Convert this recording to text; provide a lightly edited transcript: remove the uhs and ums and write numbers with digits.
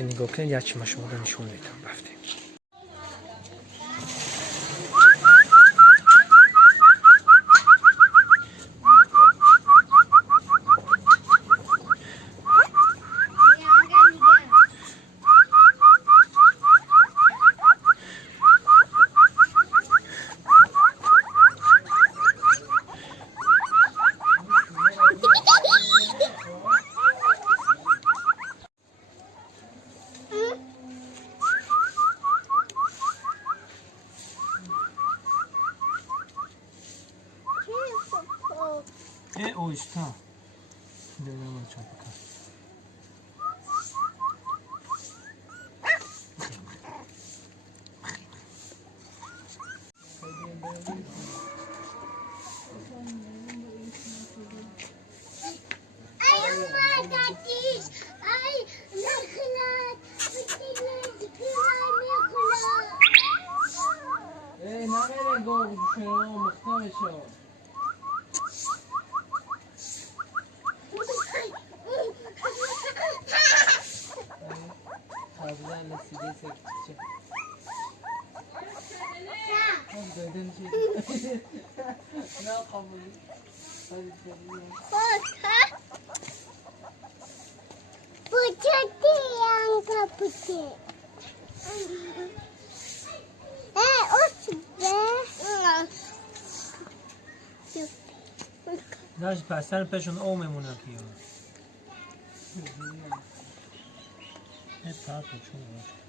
که نگاه کنید یه چی ما شما رو نشون میدم. رفتیم o está. Devemos echar para acá. نمیره گفت شما مختار شو قبلا رسیده سکتیچه دادن چی؟ نه قبولی Pucati yang putih. داشت پسر پشون او میمونه کیو نه تا چون باشه